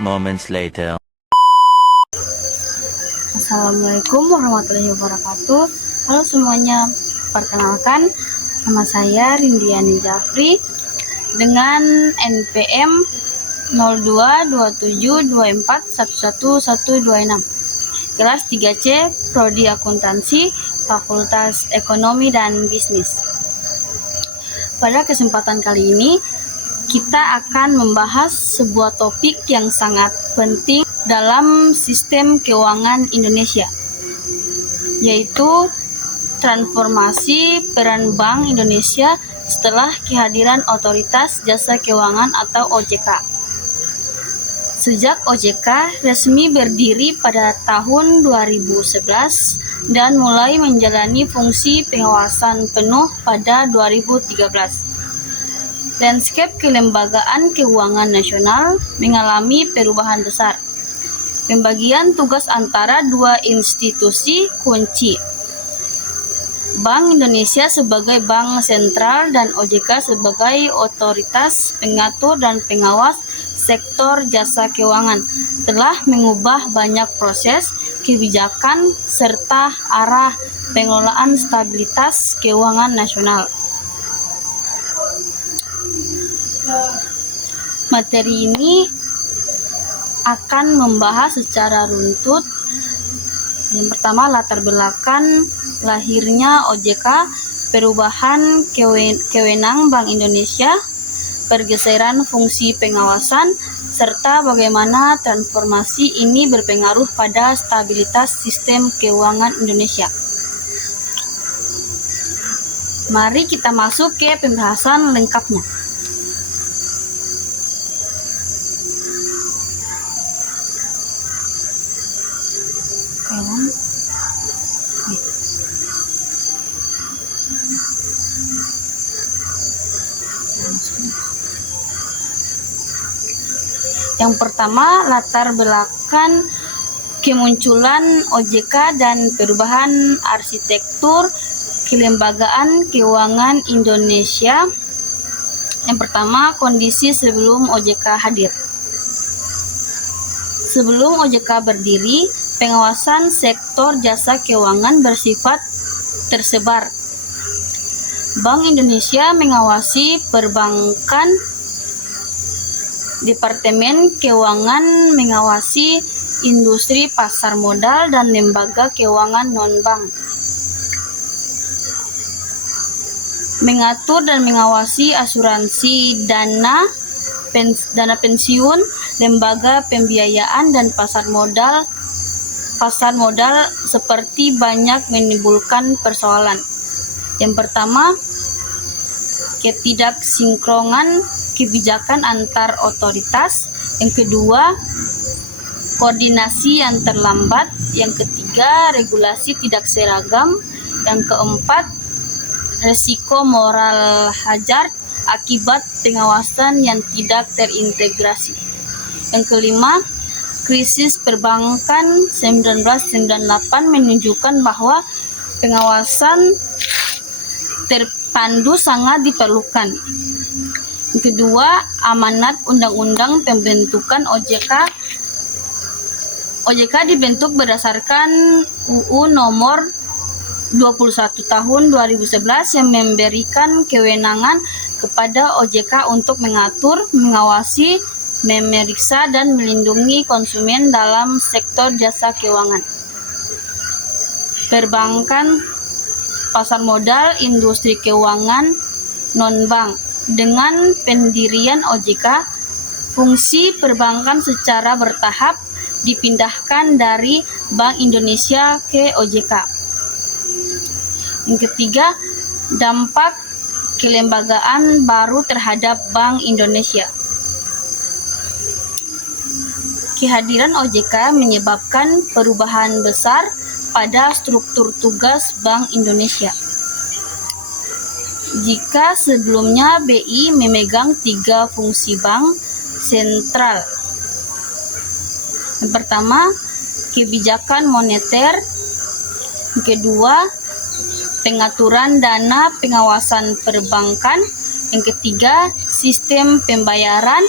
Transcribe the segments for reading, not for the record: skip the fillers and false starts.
moments later. Assalamualaikum warahmatullahi wabarakatuh. Halo semuanya, perkenalkan nama saya Rindiani Jafri dengan NPM 022724111126, kelas 3C, Prodi Akuntansi, Fakultas Ekonomi dan Bisnis. Pada kesempatan kali ini kita akan membahas sebuah topik yang sangat penting dalam sistem keuangan Indonesia, yaitu transformasi peran Bank Indonesia setelah kehadiran Otoritas Jasa Keuangan atau OJK. Sejak OJK resmi berdiri pada tahun 2011 dan mulai menjalani fungsi pengawasan penuh pada 2013. Landscape kelembagaan keuangan nasional mengalami perubahan besar. Pembagian tugas antara dua institusi kunci, Bank Indonesia sebagai bank sentral dan OJK sebagai otoritas pengatur dan pengawas sektor jasa keuangan, telah mengubah banyak proses, kebijakan, serta arah pengelolaan stabilitas keuangan nasional. Materi ini akan membahas secara runtut. Yang pertama, latar belakang lahirnya OJK, perubahan kewenang Bank Indonesia, pergeseran fungsi pengawasan, serta bagaimana transformasi ini berpengaruh pada stabilitas sistem keuangan Indonesia. Mari kita masuk ke pembahasan lengkapnya. Yang pertama, latar belakang kemunculan OJK dan perubahan arsitektur kelembagaan keuangan Indonesia. Yang pertama, kondisi sebelum OJK hadir. Sebelum OJK berdiri, pengawasan sektor jasa keuangan bersifat tersebar. Bank Indonesia mengawasi perbankan, Departemen Keuangan mengawasi industri pasar modal dan lembaga keuangan non-bank. Mengatur dan mengawasi asuransi dana pensiun, lembaga pembiayaan dan pasar modal seperti banyak menimbulkan persoalan. Yang pertama, ketidaksinkronan kebijakan antar otoritas. Yang kedua, koordinasi yang terlambat. Yang ketiga, regulasi tidak seragam. Yang keempat, resiko moral hazard akibat pengawasan yang tidak terintegrasi. Yang kelima, krisis perbankan 1998 menunjukkan bahwa pengawasan terpandu sangat diperlukan. Yang kedua, amanat undang-undang pembentukan OJK. OJK dibentuk berdasarkan UU nomor 21 tahun 2011 yang memberikan kewenangan kepada OJK untuk mengatur, mengawasi, memeriksa, dan melindungi konsumen dalam sektor jasa keuangan, perbankan, pasar modal, industri keuangan, non-bank. Dengan pendirian OJK, fungsi perbankan secara bertahap dipindahkan dari Bank Indonesia ke OJK. Yang ketiga, dampak kelembagaan baru terhadap Bank Indonesia. Kehadiran OJK menyebabkan perubahan besar pada struktur tugas Bank Indonesia. Jika sebelumnya BI memegang 3 fungsi bank sentral. Yang pertama, kebijakan moneter. Yang kedua, pengaturan dana pengawasan perbankan. Yang ketiga, sistem pembayaran.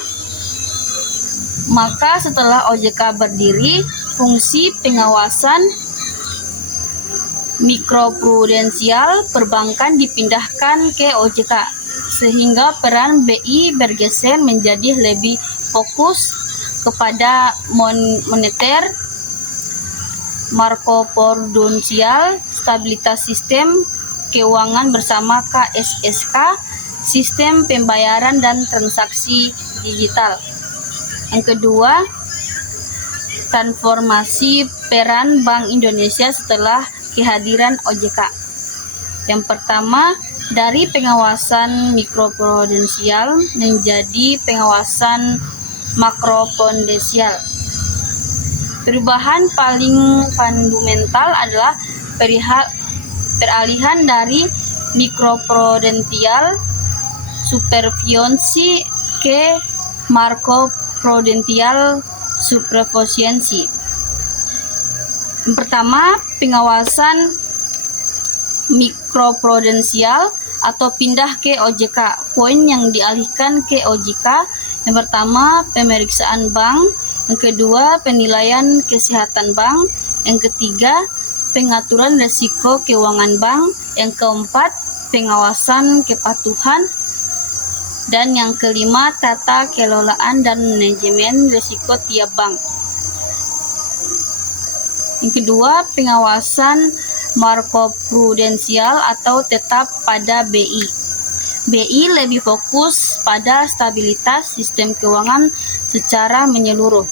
Maka setelah OJK berdiri, fungsi pengawasan mikroprudensial perbankan dipindahkan ke OJK, sehingga peran BI bergeser menjadi lebih fokus kepada moneter, makroprudensial, stabilitas sistem keuangan bersama KSSK, sistem pembayaran dan transaksi digital. Yang kedua, transformasi peran Bank Indonesia setelah kehadiran OJK. Yang pertama, dari pengawasan mikroprudensial menjadi pengawasan makroprudensial. Perubahan paling fundamental adalah peralihan dari mikroprudensial supervisionsi ke makroprudensial supervisionsi. Yang pertama, pengawasan mikroprudensial atau pindah ke OJK. Poin yang dialihkan ke OJK, yang pertama, pemeriksaan bank. Yang kedua, penilaian kesehatan bank. Yang ketiga, pengaturan risiko keuangan bank. Yang keempat, pengawasan kepatuhan. Dan yang kelima, tata kelolaan dan manajemen risiko tiap bank. Yang kedua, pengawasan makroprudensial atau tetap pada BI. BI lebih fokus pada stabilitas sistem keuangan secara menyeluruh.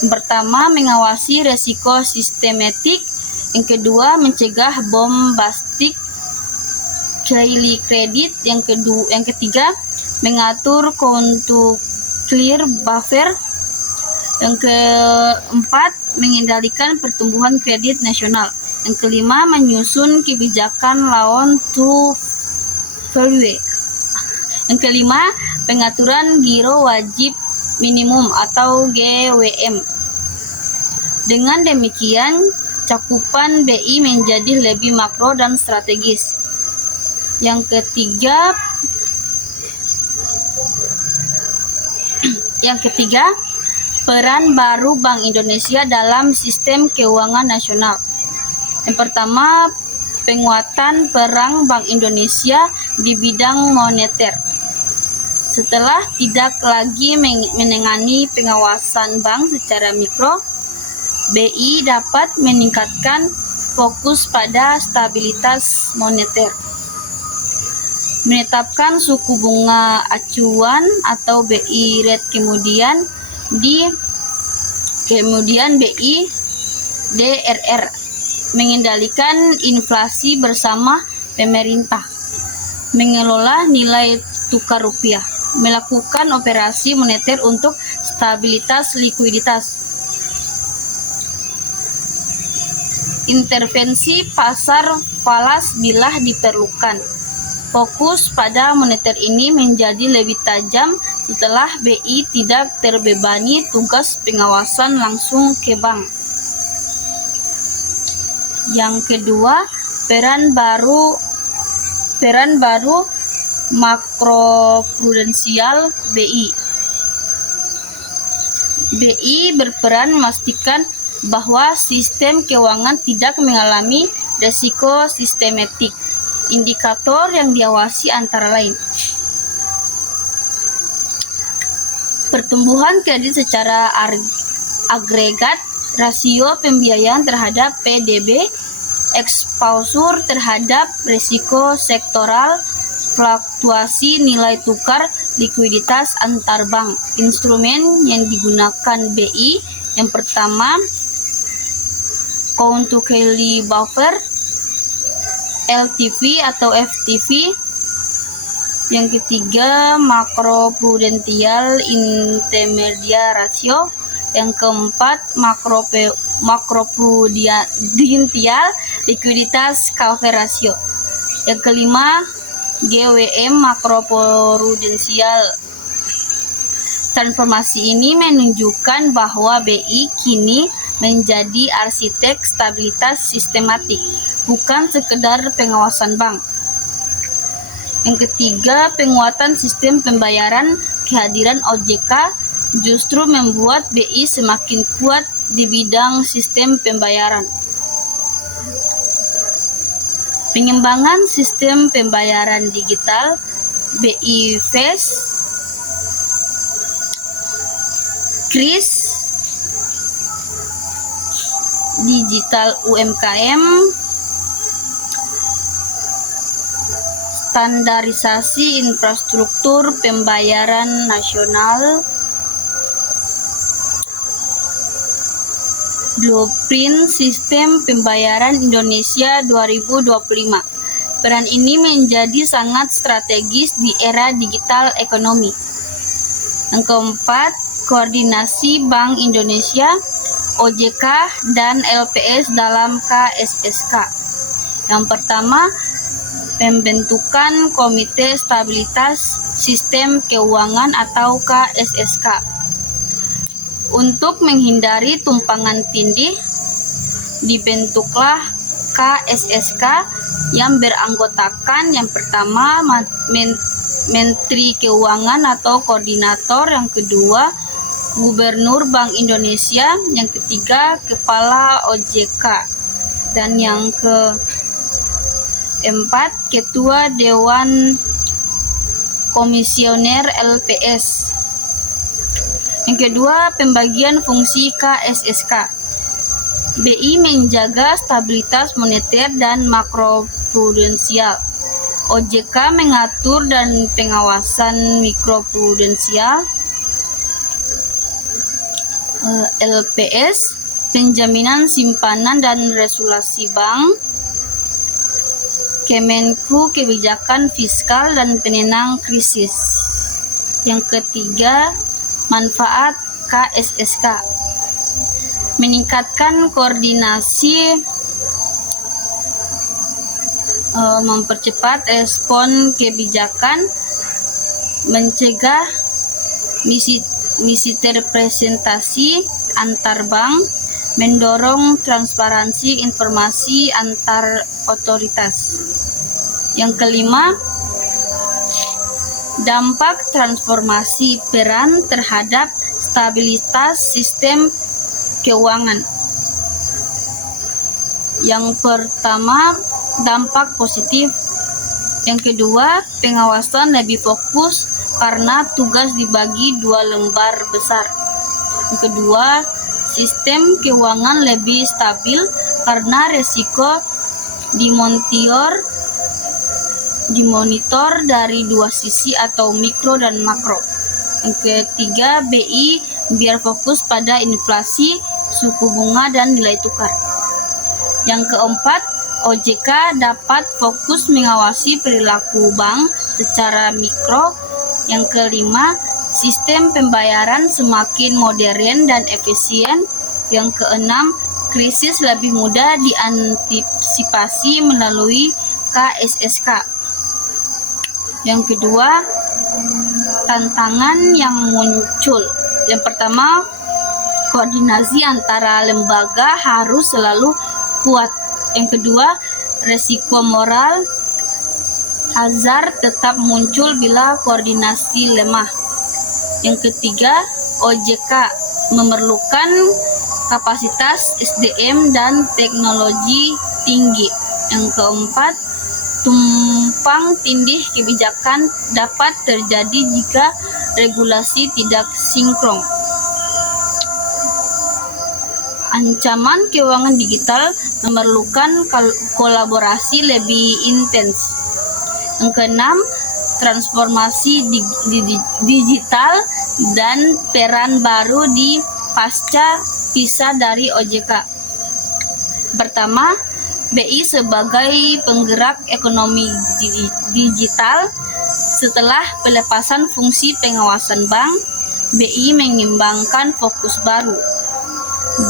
Yang pertama, mengawasi risiko sistematik. Yang kedua, mencegah bombastic kredit. Yang ketiga, mengatur counter buffer. Yang keempat, mengendalikan pertumbuhan kredit nasional. Yang kelima, menyusun kebijakan loan to value. Yang kelima, pengaturan giro wajib minimum atau GWM. Dengan demikian, cakupan BI menjadi lebih makro dan strategis. Yang ketiga, peran baru Bank Indonesia dalam sistem keuangan nasional. Yang pertama, penguatan peran Bank Indonesia di bidang moneter. Setelah tidak lagi menangani pengawasan bank secara mikro, BI dapat meningkatkan fokus pada stabilitas moneter. Menetapkan suku bunga acuan atau BI rate, kemudian BI DRR, mengendalikan inflasi bersama pemerintah, mengelola nilai tukar rupiah, melakukan operasi moneter untuk stabilitas likuiditas, intervensi pasar falas bila diperlukan. Fokus pada moneter ini menjadi lebih tajam setelah BI tidak terbebani tugas pengawasan langsung ke bank. Yang kedua, peran baru makroprudensial BI. BI berperan memastikan bahwa sistem keuangan tidak mengalami risiko sistematik. Indikator yang diawasi antara lain: pertumbuhan kredit secara agregat, rasio pembiayaan terhadap PDB, eksposur terhadap risiko sektoral, fluktuasi nilai tukar, likuiditas antar bank. Instrumen yang digunakan BI, yang pertama, counter buffer, LTV atau FTV. Yang ketiga, makroprudensial intermediate ratio. Yang keempat, makroprudensial likuiditas cover ratio. Yang kelima, GWM makroprudensial. Transformasi ini menunjukkan bahwa BI kini menjadi arsitek stabilitas sistematik, bukan sekedar pengawasan bank. Yang ketiga, penguatan sistem pembayaran. Kehadiran OJK justru membuat BI semakin kuat di bidang sistem pembayaran. Pengembangan sistem pembayaran digital BI Fast, KRIS, digital UMKM, standarisasi infrastruktur pembayaran nasional, blueprint sistem pembayaran Indonesia 2025. Peran ini menjadi sangat strategis di era digital ekonomi. Yang keempat, koordinasi Bank Indonesia, OJK, dan LPS dalam KSSK. Yang pertama, pembentukan Komite Stabilitas Sistem Keuangan atau KSSK. Untuk menghindari tumpangan tindih, dibentuklah KSSK yang beranggotakan yang pertama Menteri Keuangan atau Koordinator, yang kedua Gubernur Bank Indonesia, yang ketiga Kepala OJK, dan yang keempat Ketua Dewan Komisioner LPS. Yang kedua, pembagian fungsi KSSK. BI menjaga stabilitas moneter dan makroprudensial. OJK mengatur dan pengawasan mikroprudensial. LPS penjaminan simpanan dan resolusi bank. Kemenku kebijakan fiskal dan penenang krisis. Yang ketiga, manfaat KSSK. Meningkatkan koordinasi, mempercepat respon kebijakan, mencegah misrepresentasi antar bank, mendorong transparansi informasi antar otoritas. Yang kelima, dampak transformasi peran terhadap stabilitas sistem keuangan. Yang pertama, dampak positif. Yang kedua, pengawasan lebih fokus karena tugas dibagi 2 lembar besar. Yang kedua, sistem keuangan lebih stabil karena resiko dimonitor dari 2 sisi atau mikro dan makro. Yang ketiga, BI biar fokus pada inflasi, suku bunga, dan nilai tukar. Yang keempat, OJK dapat fokus mengawasi perilaku bank secara mikro. Yang kelima, sistem pembayaran semakin modern dan efisien. Yang keenam, krisis lebih mudah diantisipasi melalui KSSK. Yang kedua, tantangan yang muncul. Yang pertama, koordinasi antara lembaga harus selalu kuat. Yang kedua, resiko moral hazard tetap muncul bila koordinasi lemah. Yang ketiga, OJK memerlukan kapasitas SDM dan teknologi tinggi. Yang keempat, tumpang tindih kebijakan dapat terjadi jika regulasi tidak sinkron. Ancaman keuangan digital memerlukan kolaborasi lebih intens. Yang keenam, transformasi digital dan peran baru di pasca pisah dari OJK. Pertama, BI sebagai penggerak ekonomi digital. Setelah pelepasan fungsi pengawasan bank, BI mengembangkan fokus baru,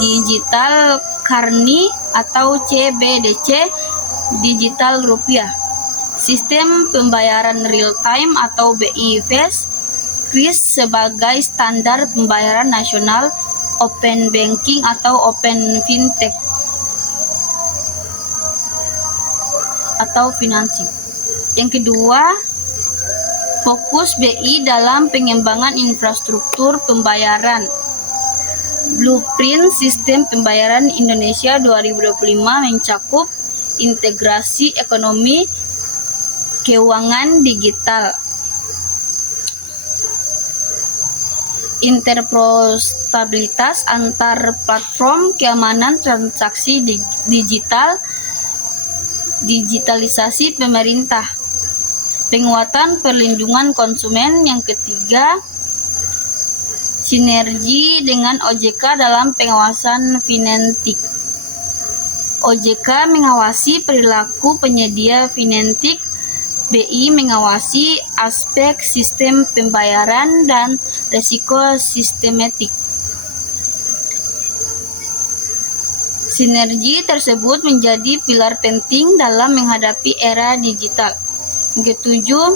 digital currency atau CBDC, digital rupiah, sistem pembayaran real time atau BI Fast, KRIS sebagai standar pembayaran nasional, open banking atau open fintech atau financing. Yang kedua, Fokus BI dalam pengembangan infrastruktur pembayaran. Blueprint Sistem Pembayaran Indonesia 2025 mencakup integrasi ekonomi keuangan digital, interoperabilitas antar platform keamanan transaksi digital, digitalisasi pemerintah, penguatan perlindungan konsumen. Yang ketiga, sinergi dengan OJK dalam pengawasan finantik. OJK mengawasi perilaku penyedia finantik, BI mengawasi aspek sistem pembayaran dan risiko sistematik. Sinergi tersebut menjadi pilar penting dalam menghadapi era digital. Yang ketujuh,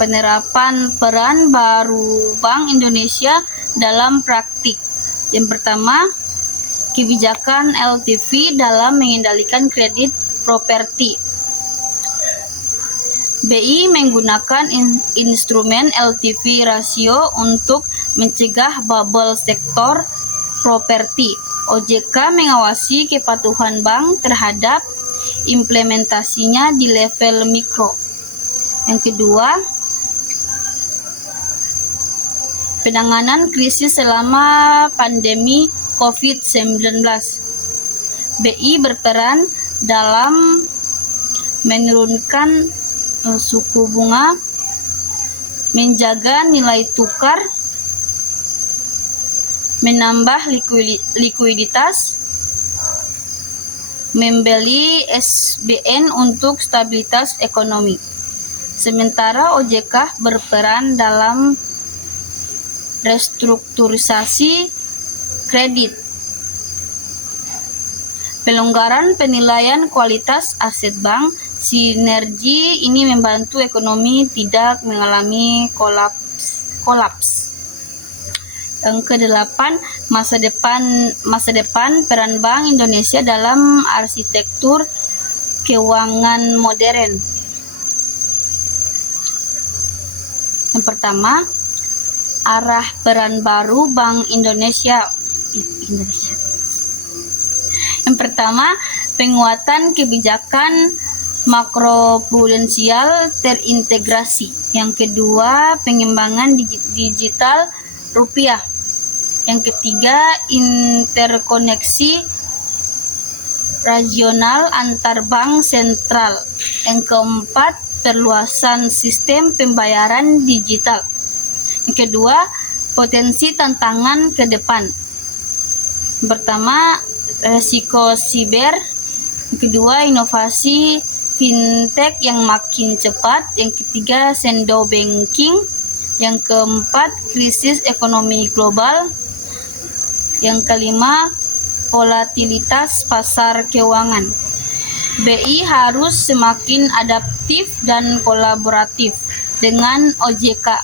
penerapan peran baru Bank Indonesia dalam praktik. Yang pertama, kebijakan LTV dalam mengendalikan kredit properti. BI menggunakan instrumen LTV rasio untuk mencegah bubble sektor properti. OJK mengawasi kepatuhan bank terhadap implementasinya di level mikro. Yang kedua, penanganan krisis selama pandemi COVID-19. BI berperan dalam menurunkan suku bunga, menjaga nilai tukar, menambah likuiditas, membeli SBN untuk stabilitas ekonomi. Sementara OJK berperan dalam restrukturisasi kredit, pelonggaran penilaian kualitas aset bank. Sinergi ini membantu ekonomi tidak mengalami kolaps. Yang kedelapan, masa depan peran Bank Indonesia dalam arsitektur keuangan modern. Yang pertama, arah peran baru Bank Indonesia. Yang pertama, penguatan kebijakan makroprudensial terintegrasi. Yang kedua, pengembangan digital rupiah. Yang ketiga, interkoneksi regional antar bank sentral. Yang keempat, perluasan sistem pembayaran digital. Yang kedua, potensi tantangan ke depan. Yang pertama, resiko siber. Yang kedua, inovasi fintech yang makin cepat. Yang ketiga, shadow banking. Yang keempat, krisis ekonomi global. Yang kelima, volatilitas pasar keuangan. BI harus semakin adaptif dan kolaboratif dengan OJK.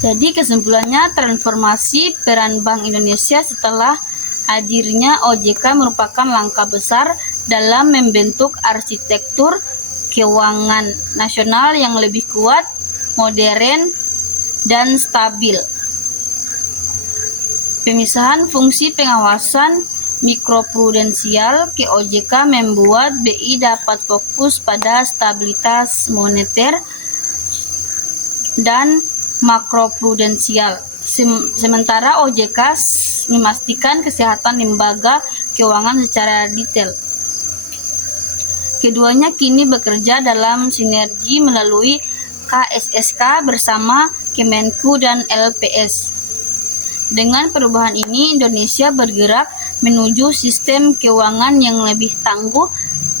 Jadi kesimpulannya, transformasi peran Bank Indonesia setelah hadirnya OJK merupakan langkah besar dalam membentuk arsitektur keuangan nasional yang lebih kuat, modern, dan stabil. Pemisahan fungsi pengawasan mikroprudensial ke OJK membuat BI dapat fokus pada stabilitas moneter dan makroprudensial. Sementara OJK memastikan kesehatan lembaga keuangan secara detail. Keduanya kini bekerja dalam sinergi melalui KSSK bersama Kemenku dan LPS. Dengan perubahan ini, Indonesia bergerak menuju sistem keuangan yang lebih tangguh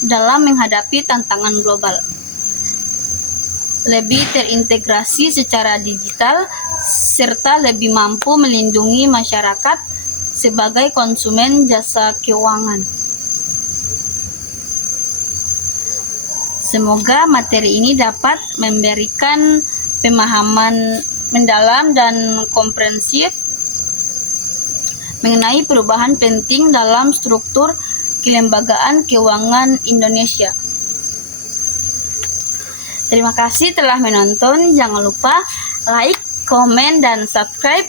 dalam menghadapi tantangan global, lebih terintegrasi secara digital, serta lebih mampu melindungi masyarakat sebagai konsumen jasa keuangan. Semoga materi ini dapat memberikan pemahaman mendalam dan komprehensif mengenai perubahan penting dalam struktur kelembagaan keuangan Indonesia. Terima kasih telah menonton. Jangan lupa like, komen, dan subscribe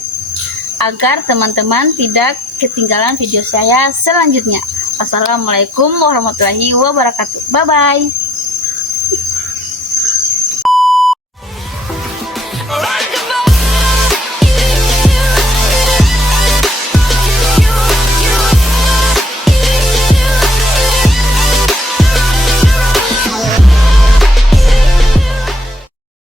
agar teman-teman tidak ketinggalan video saya selanjutnya. Wassalamualaikum warahmatullahi wabarakatuh. Bye-bye.